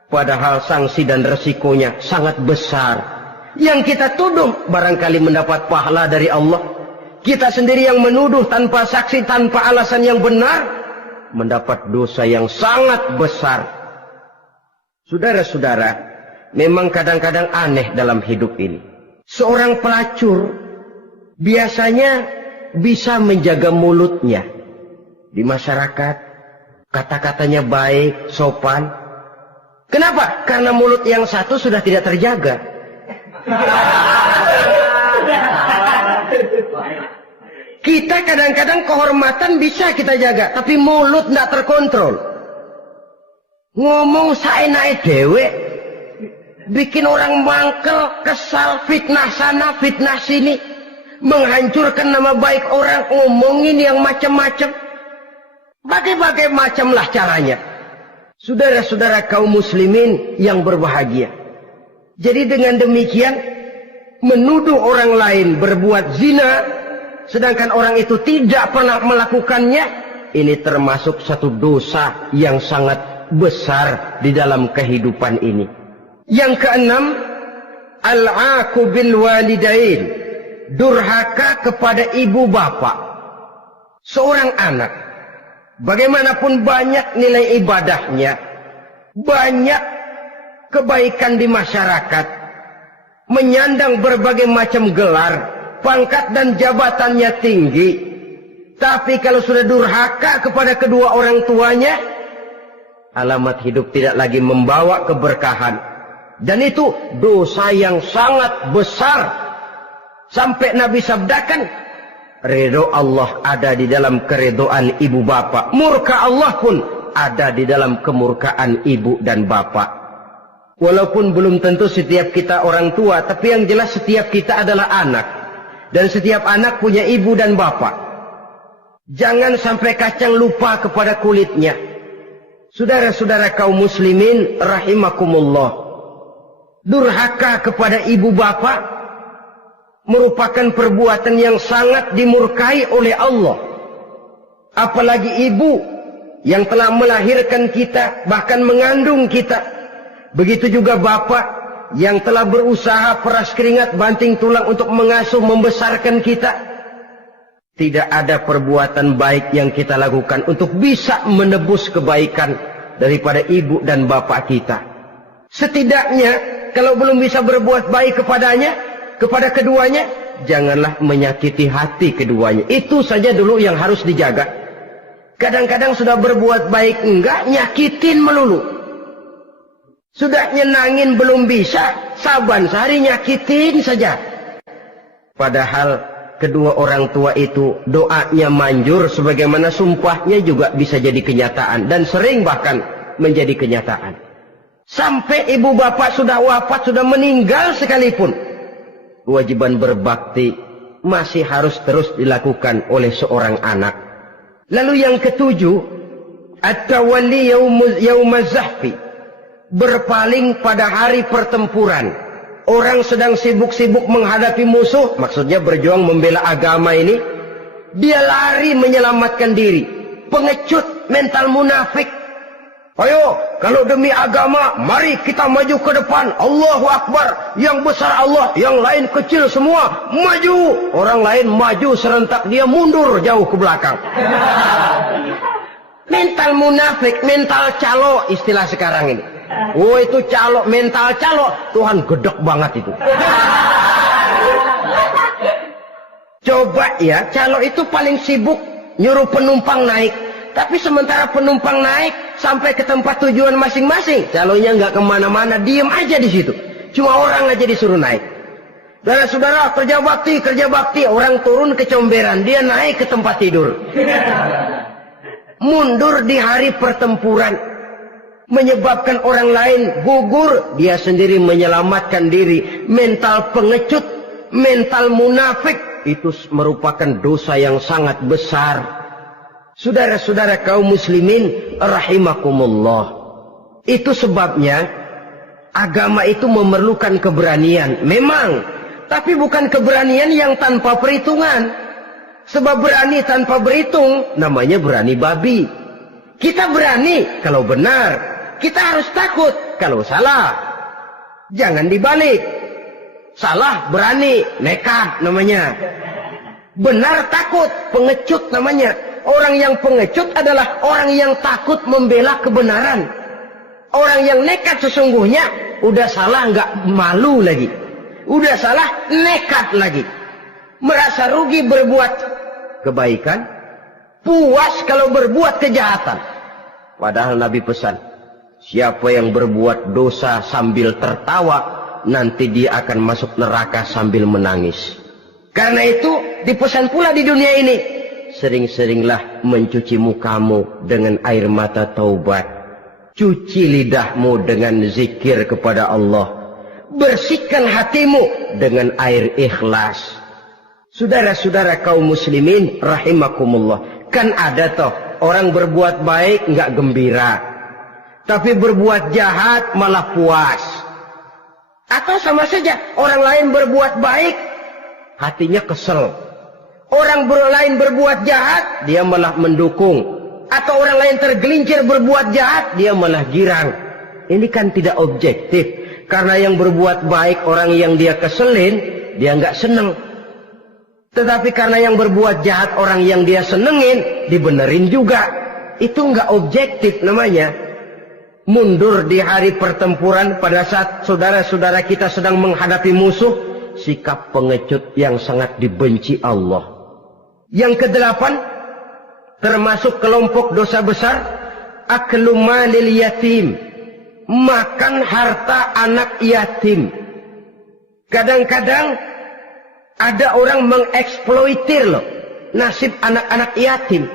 Padahal sanksi dan resikonya sangat besar. Yang kita tuduh barangkali mendapat pahala dari Allah. Kita sendiri yang menuduh tanpa saksi, tanpa alasan yang benar, mendapat dosa yang sangat besar. Saudara-saudara, memang kadang-kadang aneh dalam hidup ini. Seorang pelacur biasanya bisa menjaga mulutnya di masyarakat, kata-katanya baik, sopan. Kenapa? Karena mulut yang satu sudah tidak terjaga. Kita kadang-kadang kehormatan bisa kita jaga, tapi mulut tidak terkontrol. Ngomong saenake dewe, bikin orang mangkel, kesal, fitnah sana, fitnah sini, menghancurkan nama baik orang, ngomongin yang macam-macam. Bagai-bagai macamlah caranya. Saudara-saudara kaum muslimin yang berbahagia. Jadi dengan demikian, menuduh orang lain berbuat zina, sedangkan orang itu tidak pernah melakukannya, ini termasuk satu dosa yang sangat besar di dalam kehidupan ini. Yang keenam, al-'aqu bil walidain, durhaka kepada ibu bapak. Seorang anak, bagaimanapun banyak nilai ibadahnya, banyak kebaikan di masyarakat, menyandang berbagai macam gelar, pangkat dan jabatannya tinggi, tapi kalau sudah durhaka kepada kedua orang tuanya, alamat hidup tidak lagi membawa keberkahan. Dan itu dosa yang sangat besar. Sampai Nabi sabdakan, ridho Allah ada di dalam keridhaan ibu bapak. Murka Allah pun ada di dalam kemurkaan ibu dan bapak. Walaupun belum tentu setiap kita orang tua, tapi yang jelas setiap kita adalah anak. Dan setiap anak punya ibu dan bapak. Jangan sampai kacang lupa kepada kulitnya. Saudara-saudara kaum muslimin rahimakumullah, durhaka kepada ibu bapak merupakan perbuatan yang sangat dimurkai oleh Allah. Apalagi ibu yang telah melahirkan kita, bahkan mengandung kita. Begitu juga bapak yang telah berusaha peras keringat banting tulang untuk mengasuh membesarkan kita. Tidak ada perbuatan baik yang kita lakukan untuk bisa menebus kebaikan daripada ibu dan bapak kita. Setidaknya kalau belum bisa berbuat baik kepadanya, kepada keduanya, janganlah menyakiti hati keduanya. Itu saja dulu yang harus dijaga. Kadang-kadang sudah berbuat baik enggak, nyakitin melulu. Sudah nyenangin belum bisa, saban sehari nyakitin saja. Padahal kedua orang tua itu doanya manjur, sebagaimana sumpahnya juga bisa jadi kenyataan. Dan sering bahkan menjadi kenyataan. Sampai ibu bapak sudah wafat, sudah meninggal sekalipun, kewajiban berbakti masih harus terus dilakukan oleh seorang anak. Lalu yang ketujuh, at-tawalli yaumaz zahfi, berpaling pada hari pertempuran. Orang sedang sibuk-sibuk menghadapi musuh, maksudnya berjuang membela agama ini, dia lari menyelamatkan diri. Pengecut, mental munafik. Ayo, kalau demi agama, mari kita maju ke depan. Allahu Akbar. Yang besar Allah, yang lain kecil semua. Maju. Orang lain maju serentak, dia mundur jauh ke belakang. Mental munafik, mental calo istilah sekarang ini. Oh, itu calo, mental calo. Tuhan gedek banget itu. Coba ya, calo itu paling sibuk nyuruh penumpang naik. Tapi sementara penumpang naik sampai ke tempat tujuan masing-masing, calonya nggak kemana-mana, diem aja di situ. Cuma orang aja disuruh naik. Saudara-saudara, kerja bakti, orang turun ke comberan, dia naik ke tempat tidur. Mundur di hari pertempuran, menyebabkan orang lain gugur, dia sendiri menyelamatkan diri. Mental pengecut, mental munafik, itu merupakan dosa yang sangat besar. Saudara-saudara kaum muslimin rahimakumullah. Itu sebabnya agama itu memerlukan keberanian. Memang, tapi bukan keberanian yang tanpa perhitungan. Sebab berani tanpa berhitung namanya berani babi. Kita berani kalau benar, kita harus takut kalau salah. Jangan dibalik. Salah berani, nekat namanya. Benar takut, pengecut namanya. Orang yang pengecut adalah orang yang takut membela kebenaran. Orang yang nekat sesungguhnya udah salah nggak malu lagi. Udah salah nekat lagi. Merasa rugi berbuat kebaikan, puas kalau berbuat kejahatan. Padahal Nabi pesan, siapa yang berbuat dosa sambil tertawa, nanti dia akan masuk neraka sambil menangis. Karena itu dipesan pula di dunia ini, sering-seringlah mencuci mukamu dengan air mata taubat. Cuci lidahmu dengan zikir kepada Allah. Bersihkan hatimu dengan air ikhlas. Saudara-saudara kaum muslimin rahimakumullah. Kan ada toh orang berbuat baik nggak gembira, tapi berbuat jahat malah puas. Atau sama saja orang lain berbuat baik, hatinya kesel. Orang lain berbuat jahat, dia malah mendukung. Atau orang lain tergelincir berbuat jahat, dia malah girang. Ini kan tidak objektif. Karena yang berbuat baik, orang yang dia keselin, dia nggak seneng. Tetapi karena yang berbuat jahat, orang yang dia senengin, dibenerin juga. Itu nggak objektif namanya. Mundur di hari pertempuran pada saat saudara-saudara kita sedang menghadapi musuh, sikap pengecut yang sangat dibenci Allah. Yang kedelapan, termasuk kelompok dosa besar, aklu malil yatim, makan harta anak yatim. Kadang-kadang ada orang mengeksploitir loh nasib anak-anak yatim.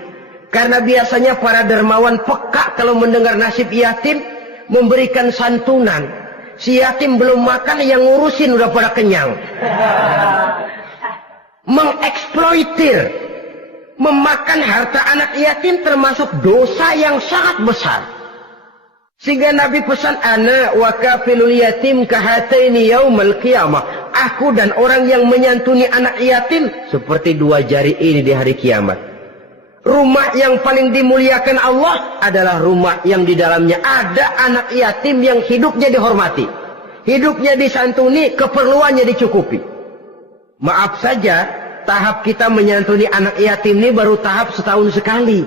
Karena biasanya para dermawan peka kalau mendengar nasib yatim, memberikan santunan. Si yatim belum makan, yang ngurusin udah pada kenyang. Mengeksploitir, memakan harta anak yatim termasuk dosa yang sangat besar. Sehingga Nabi pesan, ana wa kafilul yatim kahataini yaumal qiyamah. Aku dan orang yang menyantuni anak yatim seperti dua jari ini di hari kiamat. Rumah yang paling dimuliakan Allah adalah rumah yang di dalamnya ada anak yatim yang hidupnya dihormati, hidupnya disantuni, keperluannya dicukupi. Maaf saja, tahap kita menyantuni anak yatim ini baru tahap setahun sekali.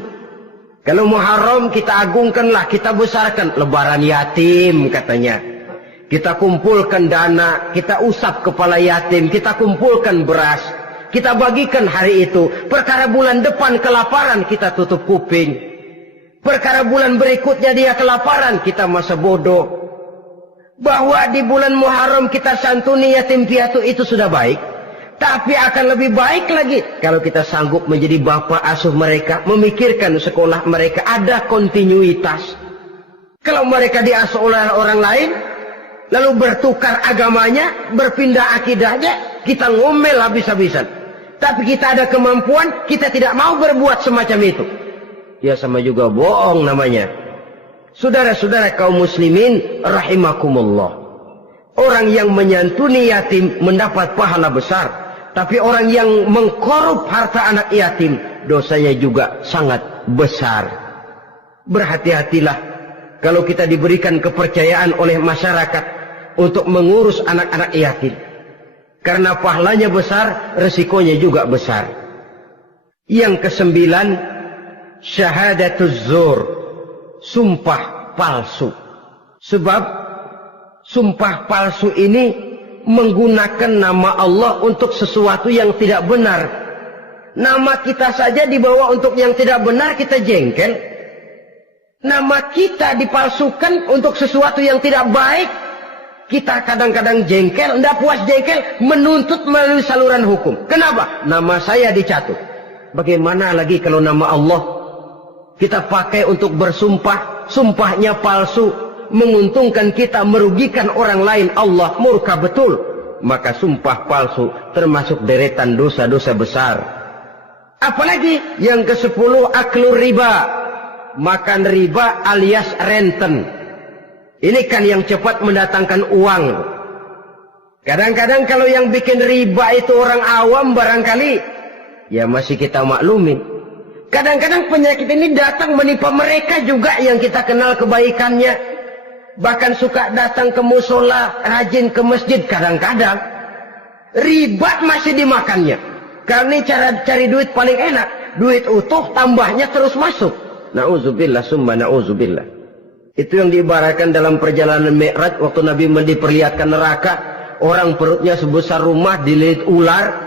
Kalau Muharram kita agungkanlah, kita besarkan. Lebaran yatim katanya. Kita kumpulkan dana, kita usap kepala yatim, kita kumpulkan beras, kita bagikan hari itu. Perkara bulan depan kelaparan, kita tutup kuping. Perkara bulan berikutnya dia kelaparan, kita masa bodoh. Bahwa di bulan Muharram kita santuni yatim piatu itu sudah baik. Tapi akan lebih baik lagi kalau kita sanggup menjadi bapak asuh mereka, memikirkan sekolah mereka, ada kontinuitas. Kalau mereka diasuh oleh orang lain, lalu bertukar agamanya, berpindah akidahnya, kita ngomel habis-habisan. Tapi kita ada kemampuan, kita tidak mau berbuat semacam itu. Ya sama juga bohong namanya. Saudara-saudara kaum muslimin rahimakumullah. Orang yang menyantuni yatim mendapat pahala besar. Tapi orang yang mengkorup harta anak yatim, dosanya juga sangat besar. Berhati-hatilah kalau kita diberikan kepercayaan oleh masyarakat untuk mengurus anak-anak yatim. Karena pahalanya besar, resikonya juga besar. Yang kesembilan, syahadatuz zur, sumpah palsu. Sebab sumpah palsu ini menggunakan nama Allah untuk sesuatu yang tidak benar. Nama kita saja dibawa untuk yang tidak benar, kita jengkel. Nama kita dipalsukan untuk sesuatu yang tidak baik, kita kadang-kadang jengkel, tidak puas jengkel, menuntut melalui saluran hukum. Kenapa? Nama saya dicatut. Bagaimana lagi kalau nama Allah kita pakai untuk bersumpah, sumpahnya palsu, menguntungkan kita, merugikan orang lain, Allah murka betul. Maka sumpah palsu termasuk deretan dosa-dosa besar. Apalagi yang ke-10, aklur riba, makan riba alias renten. Ini kan yang cepat mendatangkan uang. Kadang-kadang kalau yang bikin riba itu orang awam barangkali, ya masih kita maklumin. Kadang-kadang penyakit ini datang menimpa mereka juga yang kita kenal kebaikannya. Bahkan suka datang ke musola, rajin ke masjid kadang-kadang. Riba masih dimakannya. Karena cara cari duit paling enak. Duit utuh tambahnya terus masuk. Na'udzubillah summa na'udzubillah. Itu yang diibaratkan dalam perjalanan Mi'raj waktu Nabi diperlihatkan neraka. Orang perutnya sebesar rumah dililit ular.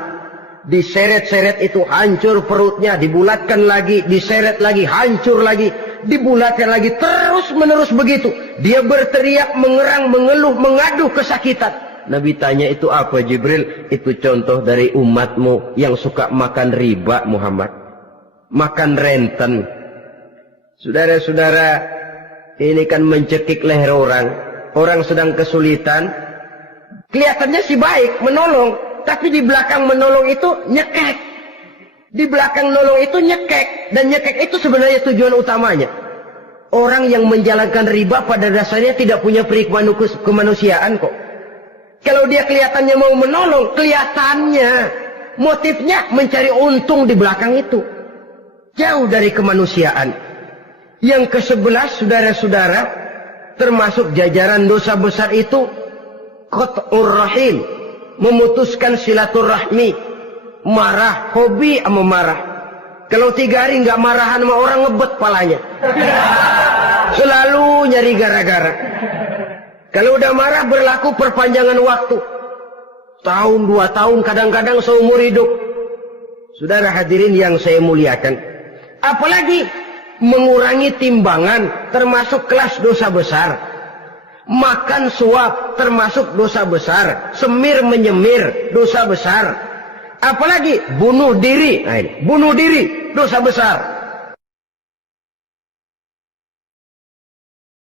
Diseret-seret itu hancur perutnya. Dibulatkan lagi, diseret lagi, hancur lagi. Dibulatkan lagi, terus menerus begitu. Dia berteriak, mengerang, mengeluh, mengadu kesakitan. Nabi tanya, itu apa Jibril? Itu contoh dari umatmu yang suka makan riba Muhammad. Makan renten. Saudara-saudara, ini kan mencekik leher orang. Orang sedang kesulitan. Kelihatannya sih baik, menolong. Tapi di belakang menolong itu nyekek. Di belakang nolong itu nyekek. Dan nyekek itu sebenarnya tujuan utamanya. Orang yang menjalankan riba pada dasarnya tidak punya perikman kemanusiaan kok. Kalau dia kelihatannya mau menolong, kelihatannya motifnya mencari untung di belakang itu. Jauh dari kemanusiaan. Yang ke-11, saudara-saudara, termasuk jajaran dosa besar itu qat'ur rahim, memutuskan silaturahmi. Marah, hobi sama marah. Kalau 3 hari nggak marahan sama orang, ngebet palanya. Selalu nyari gara-gara. Kalau udah marah berlaku perpanjangan waktu. Tahun, 2 tahun, kadang-kadang seumur hidup. Saudara hadirin yang saya muliakan. Apalagi mengurangi timbangan termasuk kelas dosa besar. Makan suap termasuk dosa besar. Semir menyemir dosa besar. Apalagi bunuh diri. Nah ini, bunuh diri dosa besar.